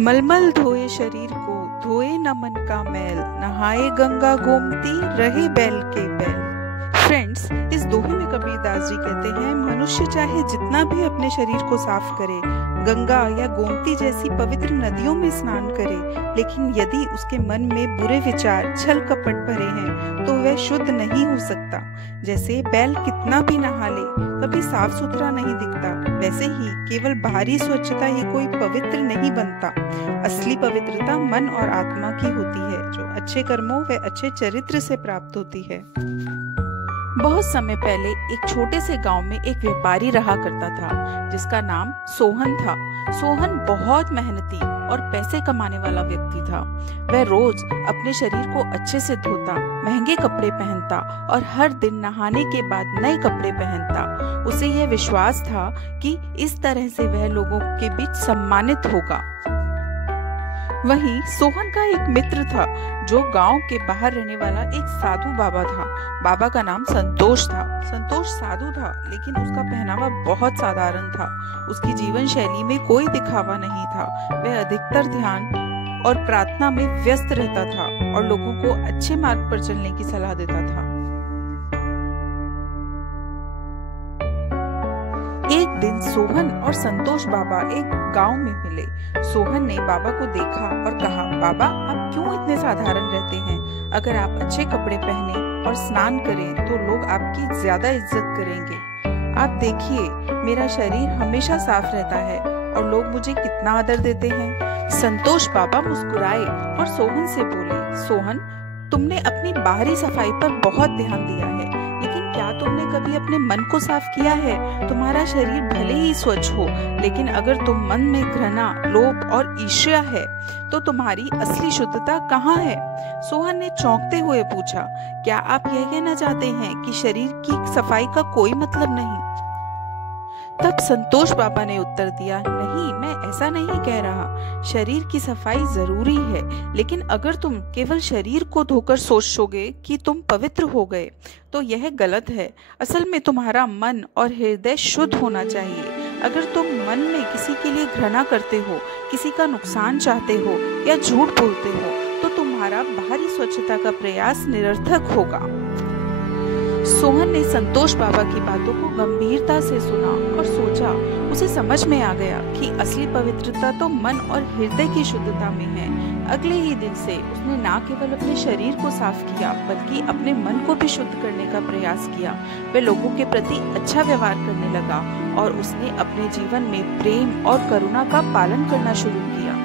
मलमल धोए शरीर को, धोए न मन का मैल, नहाए गंगा गोमती, रहे बैल के बैल। फ्रेंड्स, इस दोहे में कबीरदास जी कहते हैं, मनुष्य चाहे जितना भी अपने शरीर को साफ करे, गंगा या गोमती जैसी पवित्र नदियों में स्नान करे, लेकिन यदि उसके मन में बुरे विचार, छल कपट भरे हैं, तो वह शुद्ध नहीं हो सकता। जैसे बैल कितना भी नहा ले, कभी साफ सुथरा नहीं दिखता, वैसे ही केवल बाहरी स्वच्छता ये कोई पवित्र नहीं बनता। असली पवित्रता मन और आत्मा की होती है, जो अच्छे कर्मों व अच्छे चरित्र से प्राप्त होती है। बहुत समय पहले एक छोटे से गांव में एक व्यापारी रहा करता था, जिसका नाम सोहन था। सोहन बहुत मेहनती और पैसे कमाने वाला व्यक्ति था। वह रोज अपने शरीर को अच्छे से धोता, महंगे कपड़े पहनता और हर दिन नहाने के बाद नए कपड़े पहनता। उसे यह विश्वास था कि इस तरह से वह लोगों के बीच सम्मानित होगा। वहीं सोहन का एक मित्र था, जो गांव के बाहर रहने वाला एक साधु बाबा था। बाबा का नाम संतोष था। संतोष साधु था, लेकिन उसका पहनावा बहुत साधारण था। उसकी जीवन शैली में कोई दिखावा नहीं था। वह अधिकतर ध्यान और प्रार्थना में व्यस्त रहता था और लोगों को अच्छे मार्ग पर चलने की सलाह देता था। एक दिन सोहन और संतोष बाबा एक गांव में मिले। सोहन ने बाबा को देखा और कहा, बाबा, आप क्यों इतने साधारण रहते हैं? अगर आप अच्छे कपड़े पहने और स्नान करें तो लोग आपकी ज्यादा इज्जत करेंगे। आप देखिए, मेरा शरीर हमेशा साफ रहता है और लोग मुझे कितना आदर देते हैं। संतोष बाबा मुस्कुराए और सोहन से बोले, सोहन, तुमने अपनी बाहरी सफाई पर बहुत ध्यान दिया है, लेकिन क्या तुमने कभी अपने मन को साफ किया है? तुम्हारा शरीर भले ही स्वच्छ हो, लेकिन अगर तुम मन में घृणा, लोभ और ईर्ष्या है, तो तुम्हारी असली शुद्धता कहाँ है? सोहन ने चौंकते हुए पूछा, क्या आप यह कहना चाहते हैं कि शरीर की सफाई का कोई मतलब नहीं? तब संतोष बाबा ने उत्तर दिया, नहीं, मैं ऐसा नहीं कह रहा। शरीर की सफाई जरूरी है, लेकिन अगर तुम केवल शरीर को धोकर सोचोगे कि तुम पवित्र हो गए, तो यह गलत है। असल में तुम्हारा मन और हृदय शुद्ध होना चाहिए। अगर तुम मन में किसी के लिए घृणा करते हो, किसी का नुकसान चाहते हो या झूठ बोलते हो, तो तुम्हारा बाहरी स्वच्छता का प्रयास निरर्थक होगा। सोहन ने संतोष बाबा की बातों को गंभीरता से सुना और सोचा। उसे समझ में आ गया कि असली पवित्रता तो मन और हृदय की शुद्धता में है। अगले ही दिन से उसने न केवल अपने शरीर को साफ किया, बल्कि अपने मन को भी शुद्ध करने का प्रयास किया। वह लोगों के प्रति अच्छा व्यवहार करने लगा और उसने अपने जीवन में प्रेम और करुणा का पालन करना शुरू किया।